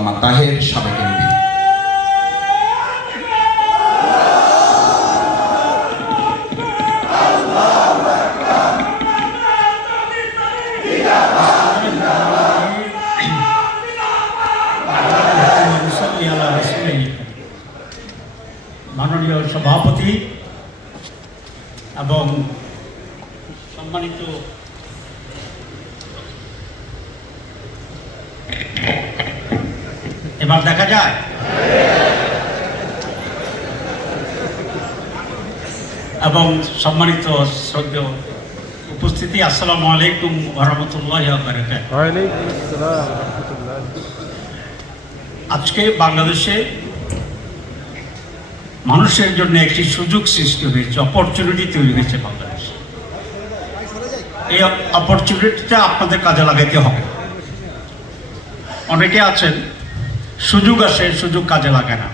আল্লামা তাহের সাবেক এমপি মুসল্লি আলা রাসূলিহি। মাননীয় সভাপতি এবং সম্মানিত এবার দেখা যায় এবং সম্মানিত শ্রদ্ধেয় উপস্থিতি আসসালামু আলাইকুম রহমতুল্লাহ আসসালাম রহমতুল্লাহ আজকে বাংলাদেশে মানুষের জন্য একটি সুযোগ সৃষ্টি হয়েছে অপরচুনিটি তৈরি হয়েছে বাংলাদেশে। এই অপরচুনিটিটা আপনাদের কাজে লাগাইতে হবে। অনেকে আছেন সুযোগ আসে সুযোগ কাজে লাগে না।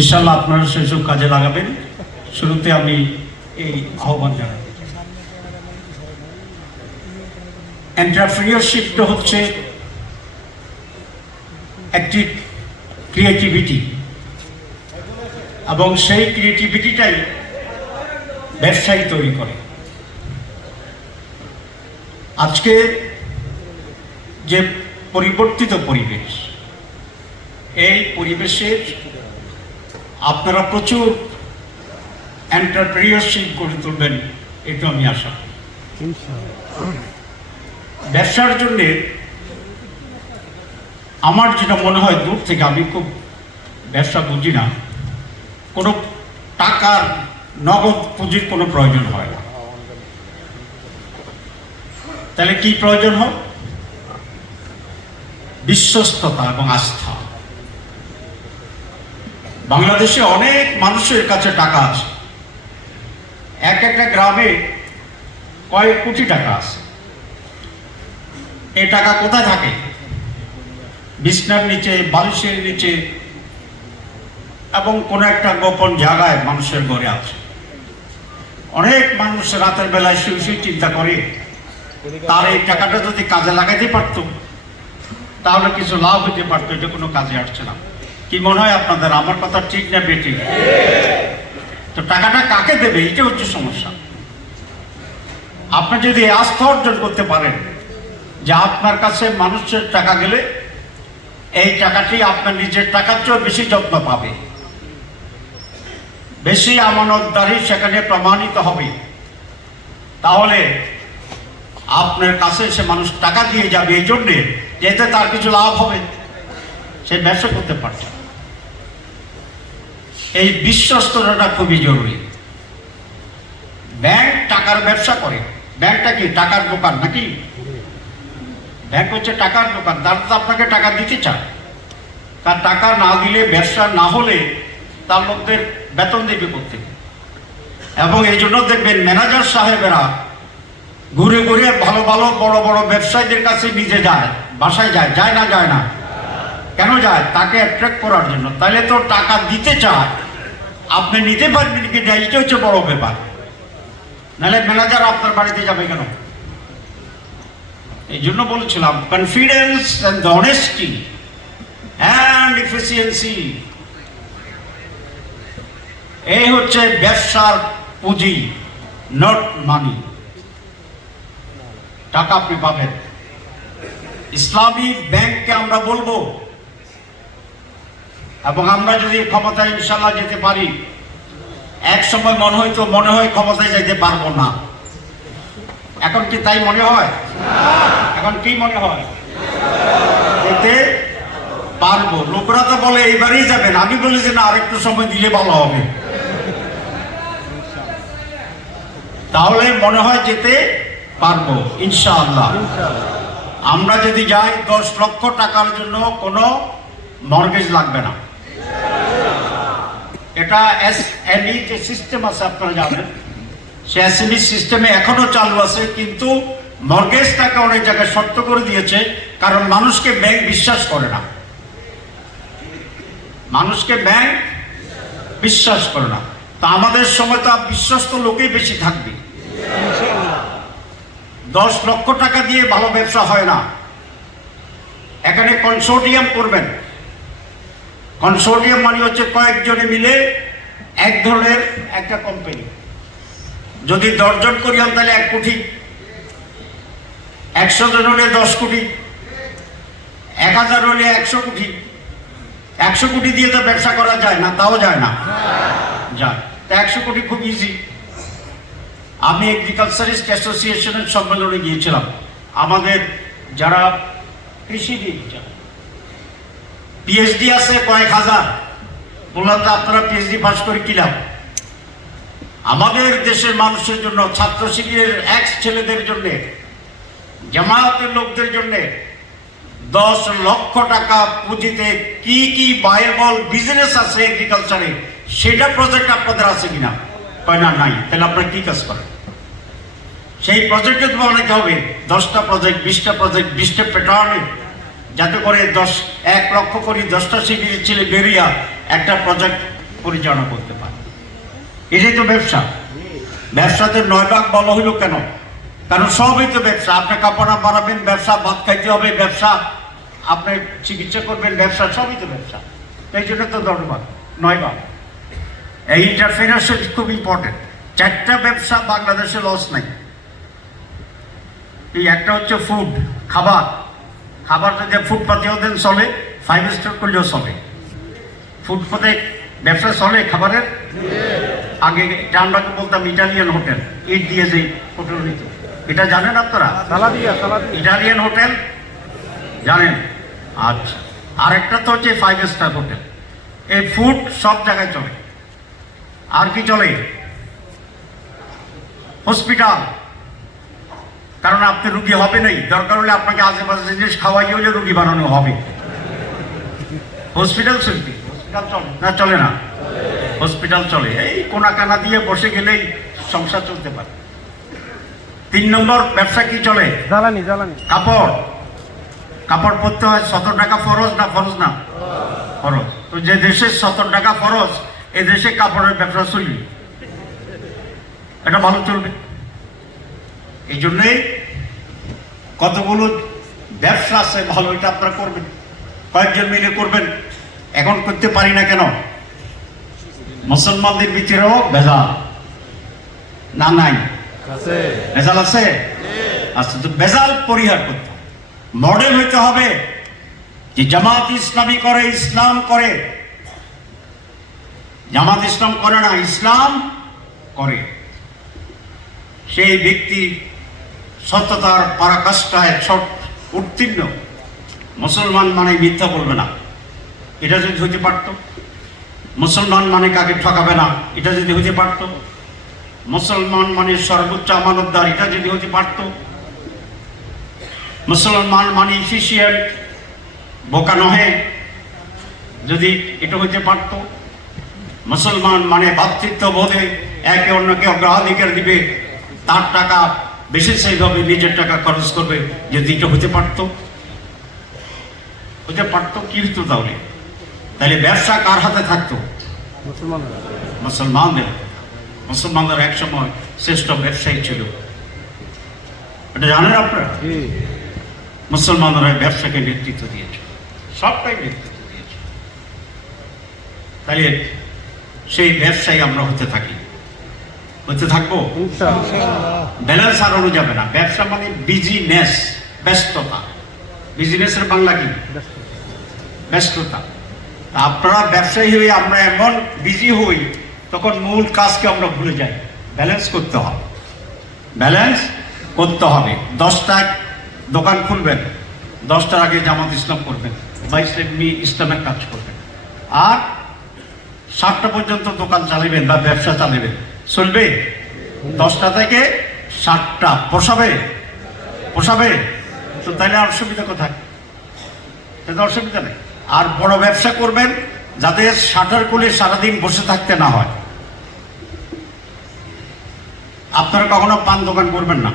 ইনশাল্লাহ আপনারা সেই সব কাজে লাগাবেন। শুরুতে আমি এই আহ্বান জানাই। এন্টারপ্রিনিয়রশিপটা হচ্ছে একটি ক্রিয়েটিভিটি এবং সেই ক্রিয়েটিভিটিটাই ব্যবসায়ী তৈরি করে। আজকে যে পরিবর্তিত পরিবেশ, এই পরিবেশের আপনারা প্রচুর এন্টারপ্রিনিয়রশিপ করে তুলবেন এটা আমি আশা করি। ব্যবসার জন্যে আমার যেটা মনে হয়, দূর থেকে আমি খুব ব্যবসা বুঝি না। কোনো টাকার নগদ পুঁজির কোনো প্রয়োজন হয় না। তাহলে কি প্রয়োজন হয়? বিশ্বস্ততা এবং আস্থা। বাংলাদেশে অনেক মানুষের কাছে টাকা আছে। এক একটা গ্রামে কয়েক কোটি টাকা আছে। এই টাকা কোথায় থাকে? বিছনার নিচে, বালিশের নিচে এবং কোনো একটা গোপন জায়গায় মানুষের ঘরে আছে। অনেক মানুষ রাতের বেলায় শুয়ে শুয়ে চিন্তা করে, তার এই টাকাটা যদি কাজে লাগাইতে পারত, তাহলে কিছু লাভ হতে পারতো, এটা কোনো কাজে আসছে না। কি মনে হয় আপনাদের? আমার কথা ঠিক না বেঠিক? তো টাকাটা কাকে দেবে? এটা হচ্ছে সমস্যা। আপনি যদি আস্থা অর্জন করতে পারেন যে আপনার কাছে মানুষের টাকা গেলে, এই টাকাটি আপনার নিজের টাকার চেয়েও বেশি যত্ন পাবে। বেশি আমানতদারি সেখানে প্রমাণিত হবে। তাহলে আপনার কাছে সে মানুষ টাকা দিয়ে যাবে এই জন্যে, এতে তার কিছু লাভ হবে। সে ব্যবসা করতে পারছে। এই বিশ্বস্ততাটা খুবই জরুরি। ব্যাংক টাকার ব্যবসা করে। ব্যাংকটা কি টাকার দোকান নাকি? ব্যাংক হচ্ছে টাকার দোকান। তারা তো আপনাকে টাকা দিতে চায়। তার টাকা না দিলে, ব্যবসা না হলে তার লোকদের বেতন দেবে করতে এবং এই জন্য দেখবেন ম্যানেজার সাহেবেরা ঘুরে ঘুরে ভালো ভালো বড় বড় ব্যবসায়ীদের কাছে নিজে যায়, বাসায় যায় যায় না যায় না। কেন যায়? তাকে অ্যাট্রাক্ট করার জন্য। তাহলে তো টাকা দিতে চায়। আপনি নিতে পারবেন কি না? এটা হচ্ছে বড় ব্যাপার। নাহলে ম্যানেজার আপনার বাড়িতে যাবে কেন? এই জন্য বলেছিলাম confidence and honesty and efficiency এই হচ্ছে ব্যবসার পুঁজি নট মানি টাকা আপনি পাবেন। ইসলামী ব্যাংককে আমরা বলব এবং আমরা যদি ক্ষমতায় ইনশাল্লাহ যেতে পারি, এক সময় মনে হয়তো মনে হয় ক্ষমতায় যেতে পারব না। এখন কি তাই মনে হয়? এখন কি মনে হয়? যেতে পারব। লোকরা তো বলে, এইবারই যাবেন। আমি বলি যে, না, আরেকটু সময় দিলে ভালো হবে। তাহলে মনে হয় যেতে পারব, ইনশাআল্লাহ। আমরা যদি যাই, দশ লক্ষ টাকার জন্য কোনো মর্গেজ লাগবে না। এটা এস এমই যে সিস্টেম আছে, আপনারা জানেন। সে এসএমই সিস্টেমে এখনও চালু আছে, কিন্তু মর্গেজটাকে অনেক জায়গায় শর্ত করে দিয়েছে, কারণ মানুষকে ব্যাংক বিশ্বাস করে না। মানুষকে ব্যাংক বিশ্বাস করে না। তা আমাদের সময় তো বিশ্বস্ত লোকেই বেশি থাকবে। দশ লক্ষ টাকা দিয়ে ভালো ব্যবসা হয় না। এখানে কনসোর্টিয়াম করবেন। কনসোর্টিয়াম মানে হচ্ছে কয়েকজনে মিলে এক ধরনের একটা কোম্পানি যদি দশজন করিয়াম তাহলে এক কোটি। একশো জন হলে দশ কোটি। এক হাজার হলে একশো কোটি। একশো কোটি দিয়ে তো ব্যবসা করা যায় না, তাও যায় না। যায় তা একশো কোটি খুব ইজি আমি এগ্রিকালচারিস্ট অ্যাসোসিয়েশনের সম্মেলনে গিয়েছিলাম। আমাদের যারা কৃষিবিদ যারা পিএইচডি আছে কয়েক হাজার। যে আপনারা পিএইচডি পাস করে কি লাভ? আমাদের দেশের মানুষের জন্য ছাত্র শিবিরের এক্স ছেলেদের জন্যে, জামায়াতের লোকদের জন্যে দশ লক্ষ টাকা পুঁজিতে কি কি বায়াবল বিজনেস আছে এগ্রিকালচারে সেটা প্রজেক্ট আপনাদের আছে কিনা? কয়, না, নাই। তাহলে আপনারা কি কাজ করেন? সেই প্রজেক্টে তো বানাতে হবে। দশটা প্রজেক্ট বিশটা প্রজেক্ট বিশটা প্যাটার্নে যাতে করে দশ, এক লক্ষ কোটি দশটা শিবিরের ছেলে বেরিয়া একটা প্রজেক্ট পরিচালনা করতে পারে। এটাই তো ব্যবসা। ব্যবসাতে নয় ভাগ বলা হইল কেন? কারণ সবই তো ব্যবসা। আপনি কাপড় বানাবেন, ব্যবসা, ভাত খাইতে হবে, ব্যবসা, আপনি চিকিৎসা করবেন, ব্যবসা, সবই তো ব্যবসা। এই জন্য তো দশ নয় ভাগ। এই ইন্টারফেয়ারেন্স খুব ইম্পর্টেন্ট চারটা ব্যবসা বাংলাদেশে লস নাই। একটা হচ্ছে ফুড খাবার। খাবার যদি ফুটপাতেও দেন চলে ফাইভ স্টার করলেও চলে। ফুটপাতে ব্যবসা চলে খাবারের? আগে এটা আমরাকে বলতাম ইটালিয়ান হোটেল ইট দিয়ে যে হোটেল নিত এটা জানেন আপনারা? Italian hotel? জানেন? আচ্ছা আরেকটা তো হচ্ছে ফাইভ স্টার হোটেল। এই ফুড সব জায়গায় চলে। আর কি চলে? হসপিটাল কারণ আপনি রুগী হবে নাই। দরকার হলে আপনাকে আশেপাশে জিনিস খাওয়াই হলে রুগী বানানো হবে। হসপিটাল চলবে হসপিটাল চলে? না চলে না। হসপিটাল চলে। এই কোনা কানা দিয়ে বসে গেলেই সংসার চলতে পারে। তিন নম্বর ব্যবসা কি চলে? জ্বালানি জ্বালানি। কাপড়। কাপড় পরতে হয় সতেরো টাকা ফরজ না ফরজ না? ফরজ। তো যে দেশে সতেরো টাকা ফরজ এ দেশে কাপড়ের ব্যবসা চলবে। এটা ভালো চলবে। এই জন্যে কতগুলো ব্যবসা আছে ভালো এটা আপনারা করবেন। কয়েকজন মিলে করবেন। এখন করতে পারি না কেন? মুসলমানদের ভিতরেও ভেজাল। না নাই? ভেজাল আছে? আচ্ছা তো ভেজাল পরিহার করতে মডেল হইতে হবে যে জামাত ইসলামী করে ইসলাম করে। জামাত ইসলাম করে না ইসলাম করে। সেই ব্যক্তি সত্যতার পরাকাষ্ঠায় সব উত্তীর্ণ। মুসলমান মানে মিথ্যা বলবে না। এটা যদি হতে পারত, মুসলমান মানে কাকে ঠকাবে না, এটা যদি হতে পারতো। মুসলমান মানে সর্বোচ্চ আমানতদার, এটা যদি হতে পারত। মুসলমান মানে ইফিসিয়েন্ট, বোকা নহে। যদি এটা হতে পারত, মুসলমান মানে ভাতৃত্ব বোধে একে অন্যকে অগ্রাধিকার দিবে, তার টাকা বেশি সেইভাবে নিজের টাকা খরচ করবে যদি এটা হতে পারত। হতে পারত কি হতো তাহলে? তাহলে ব্যবসা কার হাতে থাকতো? মুসলমান মুসলমানদের। মুসলমানদের এক সময় শ্রেষ্ঠ ব্যবসায়ী ছিল। এটা জানেন আপনারা? মুসলমানরা ব্যবসাকে নেতৃত্ব দিয়েছে। সবটাই নেতৃত্ব দিয়েছে। তাহলে সেই ব্যবসায়ী আমরা হতে থাকি। হতে থাকব? ব্যালেন্স হারানো যাবে না। ব্যবসা মানে বিজিনেস ব্যস্ততা। বিজনেসের বাংলা কি? ব্যস্ত। ব্যস্ততা। আপনারা ব্যবসায়ী হয়ে আমরা এমন বিজি হই তখন মূল কাজকে আমরা ভুলে যাই। ব্যালেন্স করতে হবে। ব্যালেন্স করতে হবে। দশটায় দোকান খুলবেন। দশটার আগে জামাত ইসলাম করবেন। বা ইসলামী ইসলামের কাজ করবেন। আর সাতটা পর্যন্ত দোকান চালাবেন বা ব্যবসা চালাবেন। চলবে। দশটা থেকে সাতটা। পোষাবে পোষাবে তো তাহলে আর অসুবিধা কোথায়? তাতে অসুবিধা নেই। আর বড় ব্যবসা করবেন যাতে শাটার খুলে সারাদিন বসে থাকতে না হয়। আপনারা কখনো পান দোকান করবেন না।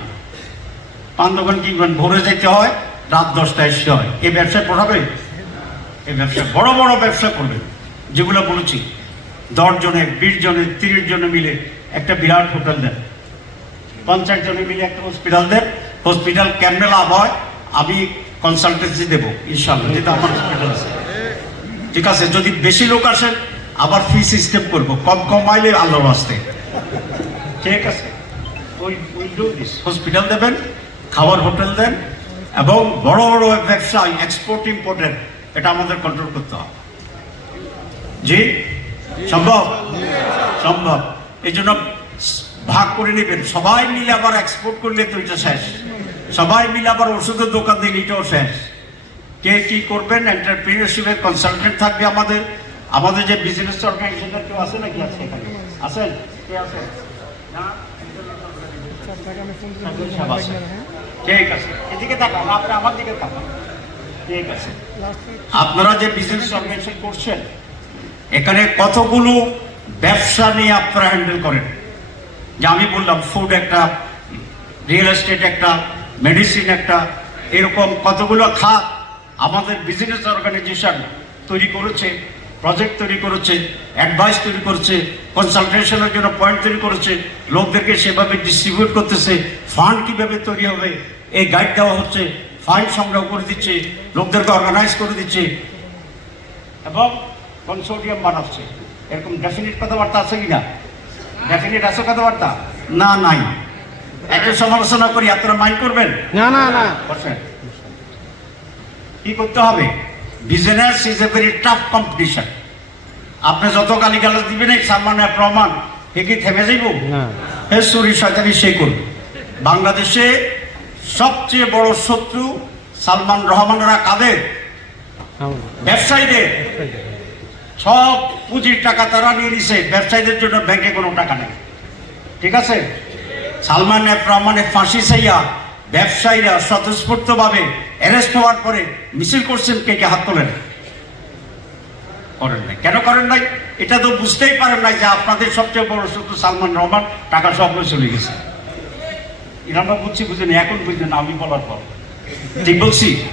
পান দোকান কি করবেন ভোরে যেতে হয়, রাত দশটায় এসে হয়। এই ব্যবসায় পড়াবে? এই ব্যবসা বড় বড় ব্যবসা করবে। যেগুলো বলেছি, দশ জনে, বিশ জনে, তিরিশ জনে মিলে একটা বিরাট হোটেল দেন। পঞ্চাশ জনে মিলে একটা হসপিটাল দেন। হসপিটাল কেমনে লাভ হয়, আমি কনসালটেন্সি দেবো ইনশাল্লাহ যেটা আমার হসপিটাল আছে। ঠিক আছে, যদি বেশি লোক আসেন, আবার ফি সিস্টেম করব, কম কম আইলে আল্লাহর আসতে ঠিক আছে? ওই হসপিটাল দেবেন খাবার হোটেল দেন, এবং বড় বড় ব্যবসা এক্সপোর্ট ইম্পোর্টেন্ট এটা আমাদের কন্ট্রোল করতে হবে। জি? সম্ভব? সম্ভব। এই জন্য ভাগ করে নেবেন। সবাই মিলে আবার এক্সপোর্ট করলে তো এটা শেষ। সবাই মিলে আবার ওষুধের দোকান দিলে এটাও শেষ। কে কি করবেন? এন্টারপ্রিনিয়রশিপের কনসালটেন্ট থাকবে আমাদের। আমাদের যে বিজনেস অর্গানাইজেশন কেউ আছে নাকি আছে এখানে? আছেন? কে। ঠিক আছে। এদিকে তাকান আপনি আমার দিকে তাকান। ঠিক আছে। আপনারা যে বিজনেস অর্গানাইজেশন করছেন, এখানে কতগুলো ব্যবসা নিয়ে আপনারা হ্যান্ডেল করেন। যে আমি বললাম ফুড একটা রিয়েল এস্টেট একটা মেডিসিন একটা, এরকম কতগুলো খাত আমাদের বিজনেস অর্গানাইজেশন তৈরি করেছে প্রজেক্ট তৈরি করেছে অ্যাডভাইস তৈরি করেছে কনসালটেশনের জন্য পয়েন্ট তৈরি করেছে, লোকদেরকে সেভাবে ডিস্ট্রিবিউট করতেছে ফান্ড কীভাবে তৈরি হবে, এই গাইড দেওয়া হচ্ছে ফান্ড সংগ্রহ করে দিচ্ছে, লোকদেরকে অর্গানাইজ করে দিচ্ছে, এবং কনসোর্টিয়াম বানাচ্ছে। এরকম ডেফিনিট কথাবার্তা আছে কি না ডেফিনিট আছে কথাবার্তা? না নাই। একটা সমালোচনা করি আপনারা মাইন্ড করবেন? না না না। কি করতে হবে? Business is a very tough competition আপনি যত গালি গালাজ দিবেন এই সালমানের প্রমাণ এ কি থেমে যাইব? হে সুরি শয়তানি সেই করবে। বাংলাদেশে সবচেয়ে বড় শত্রু সালমান রহমানরা কাদের? ব্যবসায়ীদের। সব পুঁজির টাকা তারা নিয়ে নিছে। ব্যবসায়ীদের জন্য ব্যাংকে কোনো টাকা নেই। ঠিক আছে? সালমান এফ রহমানের ফাঁসি চাইয়া ব্যবসায়ীরা স্বতঃস্ফূর্তভাবে অ্যারেস্ট হওয়ার পরে মিছিল করছেন কে কে? হাত তোলেন। করেন নাই। কেন করেন নাই? এটা তো বুঝতেই পারেন নাই যে আপনাদের সবচেয়ে বড় শত্রু সালমান রহমান, টাকা সব লয়ে চলে গেছে। এটা আমরা বুঝছি বুঝেন এখন বুঝলেন আমি বলার পর। ঠিক বলছি?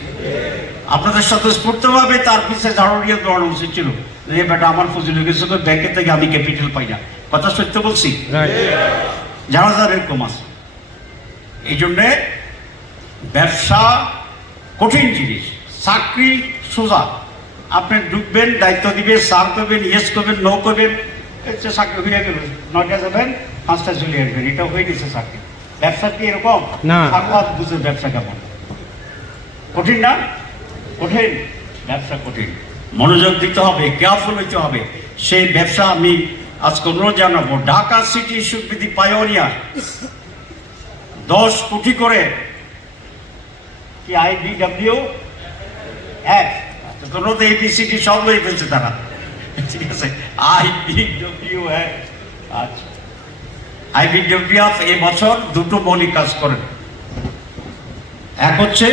আপনাদের স্বতঃস্ফূর্তভাবে তার পিছিয়ে দিয়ে দৌড়ানো উচিত ছিল। যে বেটা আমার ফজিল গেছে তো ব্যাংকের থেকে আমি ক্যাপিটাল পাই না। কথা সত্য বলছি? যারা যারা এরকম আছে। এই জন্যে ব্যবসা কঠিন জিনিস চাকরি সোজা। আপনি ঢুকবেন দায়িত্ব দিবে সার করবেন ইয়েস করবেন নো করবেন চাকরি হয়ে গেল। নয়টা যাবেন পাঁচটা চলে আসবেন। এটা হয়ে গেছে চাকরি। ব্যবসা কি এরকম? না। আল্লাহ বুঝে ব্যবসা কেমন? কঠিন না? কঠিন। ব্যবসা কঠিন। মনোযোগ দিতে হবে কেয়ারফুল হইতে হবে। সেই ব্যবসা আমি আজকে অনুরোধ জানাব ঢাকা সিটি সুবিধি পায়োনিয়ার দশ কোটি করে। কি আইবিডব্লিউ এক। কোনো তো এবিসিডি সব লই ফেলছে তারা। ঠিক আছে আইবিডব্লিউ এক। আচ্ছা। আইবিডব্লিউ এই বছর দুটো মৌলিক কাজ করেন। এক হচ্ছে,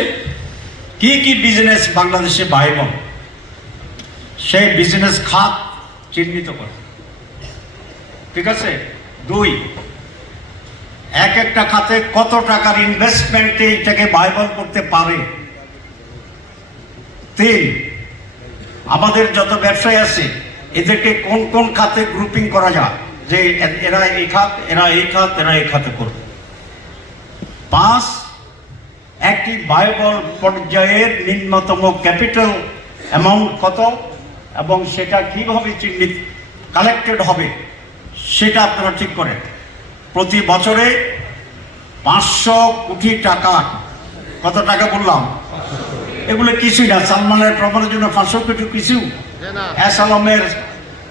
কি কি বিজনেস বাংলাদেশে ভাইবল সেই বিজনেস খাত চিহ্নিত করে। ঠিক আছে? দুই, এক একটা খাতে কত টাকার ইনভেস্টমেন্টে এটাকে ভাইবল করতে পারে? তিন, আমাদের যত ব্যবসায়ী আছে, এদেরকে কোন কোন খাতে গ্রুপিং করা যায়? যে এরা এই খাত, এরা এই খাত, এরা এই খাতে করবে। পাঁচ, একটি বায়বল পর্যায়ের নিম্নতম ক্যাপিটাল অ্যামাউন্ট কত? এবং সেটা কীভাবে চিহ্নিত কালেক্টেড হবে, সেটা আপনারা ঠিক করেন। প্রতি বছরে পাঁচশো কোটি টাকা, কত টাকা বললাম? এগুলো কিছুই না, সালমানের প্রমাণের জন্য পাঁচশো কোটি কিছু আলমের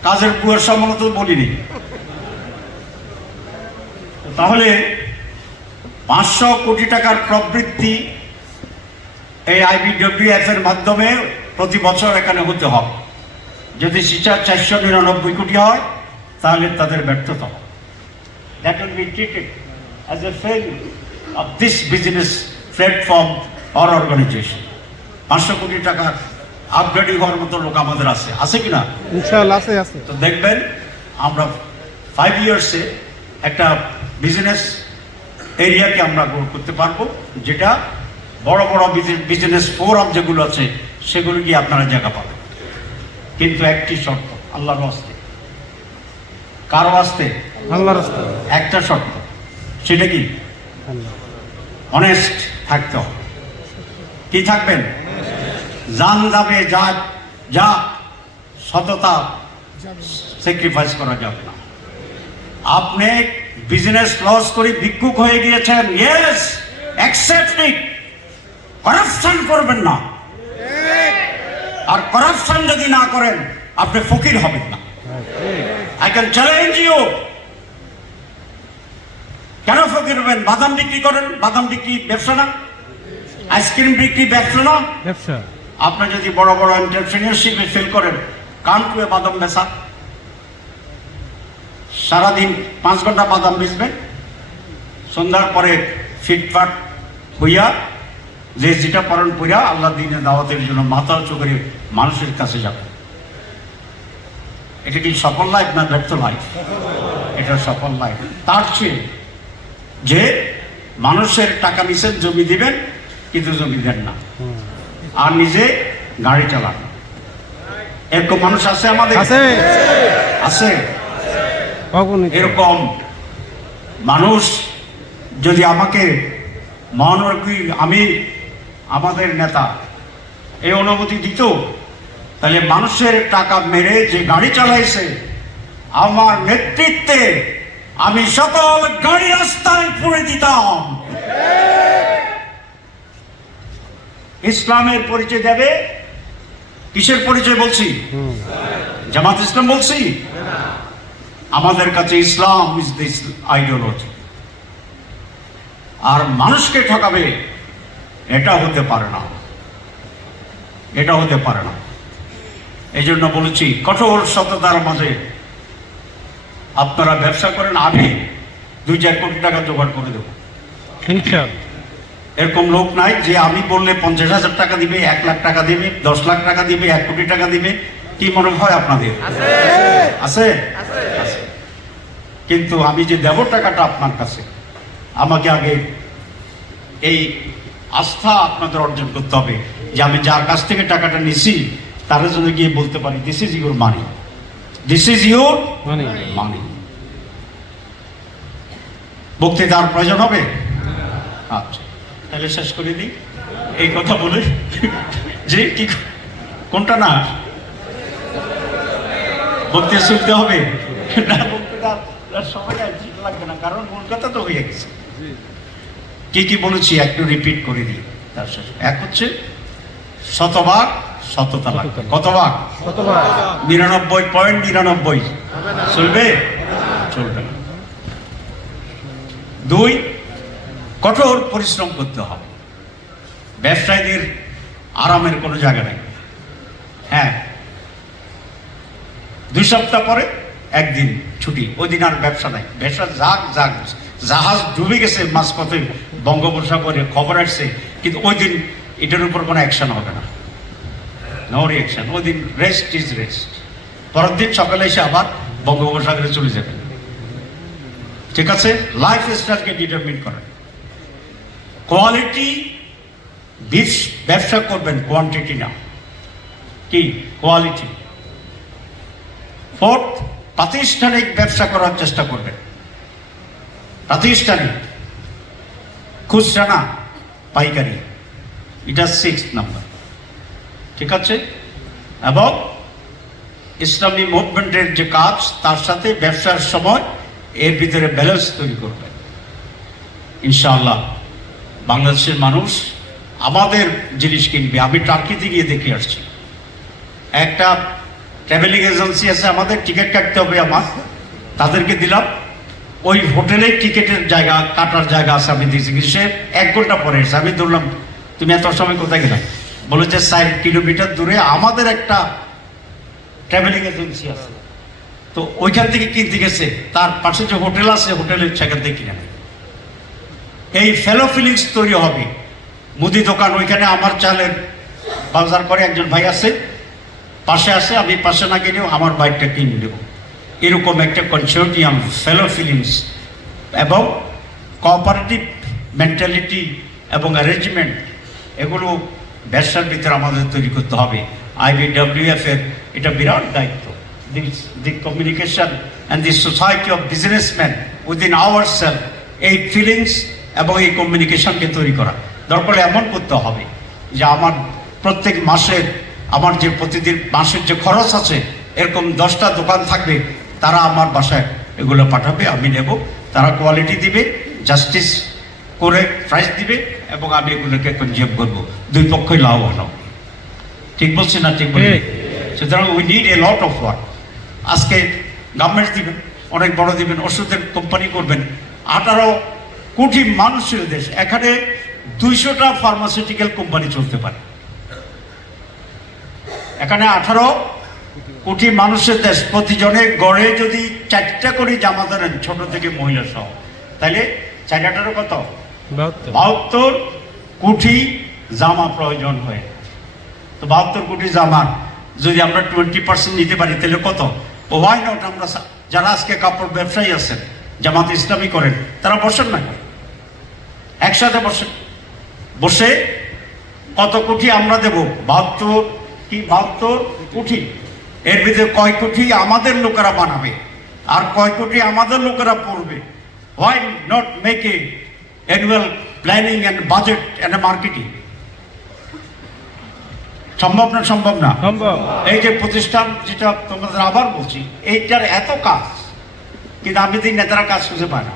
কাজের বুয়ের সম্মান তো বলিনি। তাহলে পাঁচশো কোটি টাকার প্রবৃত্তি এই আইবিডব্লিউএফ এর মাধ্যমে প্রতি বছর এখানে হতে হবে। যদি সেটা চারশো নিরানব্বই কোটি হয় তাহলে তাদের ব্যর্থতা। That will be treated as a fail of this business platform or organization পাঁচশো কোটি টাকা আপগ্রেডিং হওয়ার মতো লোক আমাদের আছে। আছে কি না? আছে আছে। তো দেখবেন আমরা ফাইভ ইয়ার্সে একটা বিজনেস এরিয়াকে আমরা গ্রো করতে পারব যেটা বড় বড় বিজনেস ফোরাম যেগুলো আছে সেগুলো গিয়ে আপনারা জায়গা পাবেন। কিন্তু একটি শর্ত আল্লাহর আসতে কারও আসতে আল্লাহর রাস্তা একটা শর্ত সেটা কি? অনেস্ট থাকতে হবে। কি থাকবেন? জান যাবে যা যা সততা স্যাক্রিফাইস করা যাবে না। আপনি বিজনেস লস করে ভিক্ষুক হয়ে গিয়েছেন ইয়েস অ্যাকসেপ্ট ইট করাপশন করবেন না। আর করাপশন যদি না করেন আপনি ফকির হবেন না। আই ক্যান চ্যালেঞ্জ ইউ কেন ফকির হবেন? বাদাম বিক্রি করেন? বাদাম বিক্রি ব্যবসা না? আইসক্রিম বিক্রি ব্যবসা না? ব্যবসা। আপনি যদি বড় বড় এন্টারপ্রিনিয়রশিপে ফেল করেন কান কুয়ে বাদাম বেচা। সারাদিন পাঁচ ঘণ্টা বাদাম বেচবেন সন্ধ্যার পরে ফিটফাট হইয়া যে যেটা পালন পইয়া আল্লাহ দিনে দাওয়াতের জন্য মাথা উঁচু করে মানুষের কাছে যাবে। এটা কি সফল লাইফ না ব্যর্থ লাইফ এটা সফল লাইফ তার চেয়ে যে মানুষের টাকা নিছেন জমি দিবেন কিন্তু জমি দেন না। আর নিজে গাড়ি চালান। এরকম মানুষ আছে আমাদের? আছে। আছে? এরকম মানুষ যদি আমাকে মহানবী আমি আমাদের নেতা। এই অনুমতি দিত, তাহলে মানুষের টাকা মেরে যে গাড়ি চালাইছে, আমার নেতৃত্বে আমি সকল গাড়ি রাস্তায় পুড়ে দিতাম। ইসলামের পরিচয় দেবে? কিসের পরিচয় বলছি। জামাত ইসলাম বলছি? আমাদের কাছে ইসলাম ইজ দিস আইডিওলজি আর মানুষকে ঠকাবে এটা হতে পারে না। এটা হতে পারে না। এই জন্য বলেছি কঠোর সততার মাঝে আপনারা ব্যবসা করেন আমি দুই চার কোটি টাকা জোগাড় করে দেবো। এরকম লোক নাই যে আমি বললে পঞ্চাশ হাজার টাকা দিবে এক লাখ টাকা দিবে দশ লাখ টাকা দিবে এক কোটি টাকা দিবে। কি মনে হয় আপনাদের? আছে। কিন্তু আমি যে দেব টাকাটা আপনার কাছে আমাকে আগে এই আস্থা আপনাদের অর্জন করতে হবে যে আমি যার কাছ থেকে টাকাটা নিছি তার জন্য গিয়ে বলতে পারি this is your money this is your মানে বক্তৃতার প্রয়োজন হবে? আচ্ছা তাহলে শেষ করে দিই। এই কথা বলে যে কি কোনটা না? বক্তৃতা শুনতে হবে? না বক্তৃতা সময় আর লাগবে না কারণ মূল কথা তো হয়ে গেছে। কি কি বলেছি একটু রিপিট করে দিই। তার শেষ এক হচ্ছে শতভাগ সততা লাগবে। কতভাগ? নিরানব্বই পয়েন্ট নিরানব্বই। চলবে? চলবে দুই, কঠোর পরিশ্রম করতে হবে। ব্যবসায়ীদের আরামের কোনো জায়গা নেই। হ্যাঁ। দুই সপ্তাহ পরে একদিন ছুটি, ওই দিন আর ব্যবসা নাই। ব্যবসা যাক যাক। জাহাজ ডুবে গেছে মাঝপথে বঙ্গোপসাগরে, খবর আসছে। কিন্তু ওই দিন এটার উপর কোনো অ্যাকশন হবে না। নো রিয়াকশন ওই দিন রেস্ট ইজ রেস্ট পরের দিন সকালে এসে আবার বঙ্গোপসাগরে চলে যাবে ঠিক আছে? লাইফ স্টাইলকে ডিটারমিন করেন। কোয়ালিটি ব্যবসা করবেন কোয়ান্টিটি না। কি? কোয়ালিটি ফোর্থ প্রাতিষ্ঠানিক ব্যবসা করার চেষ্টা করবেন। প্রাতিষ্ঠানিক খুচরা না পাইকারি। এটা সিক্স নাম্বার ঠিক আছে? এবং ইসলামী মুভমেন্টের যে কাজ, তার সাথে ব্যবসার সময় এর ভিতরে ব্যালেন্স তৈরি করবেন ইনশাআল্লাহ, বাংলাদেশের মানুষ আমাদের জিনিস কিনবে। আমি টার্কিতে গিয়ে দেখে আসছি। একটা ট্রাভেলিং এজেন্সি আছে আমাদের টিকিট কাটতে হবে আমার। তাদেরকে দিলাম। ওই হোটেলে টিকিটের জায়গা, কাটার জায়গা আছে, আমি দিয়েছি কিন্তু সে এক ঘণ্টা পরে এসে আমি ধরলাম, তুমি এত সময় কোথায় গেলাম বলেছে ষাট কিলোমিটার দূরে আমাদের একটা ট্রাভেলিং এজেন্সি আছে। তো ওইখান থেকে কিনতে গেছে। তার পাশে যে হোটেল আছে হোটেলের সেখান থেকে কিনে নেয়। এই ফেলো ফিলিংস তৈরি হবে। মুদি দোকান, ওইখানে আমার চালের বাজার করে একজন ভাই আছে। পাশে আসে আমি পাশে না কিনেও আমার বাইকটা কিনে দেবো এরকম একটা কনসিউটিয়াম ফেলো ফিলিংস এবং কোঅপারেটিভ মেন্টালিটি এবং অ্যারেঞ্জমেন্ট এগুলো ব্যবসার ভিতরে আমাদের তৈরি করতে হবে। আইবিডব্লিউএফ এর এটা বিরাট দায়িত্ব। The communication and the society of businessman within our self এই ফিলিংস এবং এই কমিউনিকেশনকে তৈরি করা। দরকার এমন করতে হবে যে আমার প্রত্যেক মাসের, আমার যে প্রতিদিন মাসের যে খরচ আছে, এরকম দশটা দোকান থাকবে তারা আমার বাসায় এগুলো পাঠাবে আমি নেব। তারা কোয়ালিটি দিবে জাস্টিস করে প্রাইস দিবে এবং আমি এগুলোকে কনজিউম করব। দুই পক্ষই লাভবান হব। ঠিক বলছি না ঠিক বলছি? সুতরাং we need a lot of work আজকে গভর্নমেন্ট দিবেন অনেক বড় দিবেন ওষুধের কোম্পানি করবেন। আঠারো কোটি মানুষের দেশ এখানে দুইশোটা ফার্মাসিউটিক্যাল কোম্পানি চলতে পারে। এখানে আঠারো কোটি মানুষের দেশ প্রতিজনে গড়ে যদি চারটা করে জামা ধরেন ছোট থেকে মহিলা সহ তাহলে চারটারও কত? বাহাত্তর। কোটি জামা প্রয়োজন হয়। তো বাহাত্তর কোটি জামার যদি আমরা টোয়েন্টি পার্সেন্ট নিতে পারি তাহলে কত? ওয়াই নট আমরা যারা আজকে কাপড় ব্যবসায়ী আছেন জামাত ইসলামী করেন তারা বসেন না একসাথে বসেন। বসে কত কোটি আমরা দেব? বাহাত্তর কি? বাহাত্তর কোটি। এর ভিতরে কয় কোটি আমাদের লোকেরা বানাবে আর কয় কোটি আমাদের লোকেরা পড়বে। Why not make a annual planning and budget and marketing সম্ভব না সম্ভব না? এই যে প্রতিষ্ঠান যেটা তোমাদের আবার বলছি এইটার এত কাজ কিন্তু আমি দিন নেতারা কাজ খুঁজে পায় না।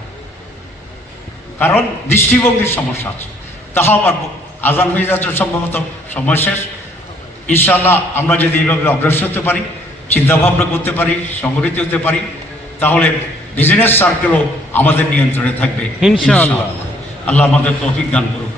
কারণ দৃষ্টিভঙ্গির সমস্যা আছে। তাহাও পারব আজান হয়ে যাচ্ছে সম্ভবত সময় শেষ। ইনশাল্লাহ আমরা যদি এইভাবে অগ্রসর হতে পারি চিন্তাভাবনা করতে পারি সংগঠিত হতে পারি তাহলে বিজনেস সার্কেলও আমাদের নিয়ন্ত্রণে থাকবে ইনশাআল্লাহ। আল্লাহ আমাদের তৌফিক দান করুক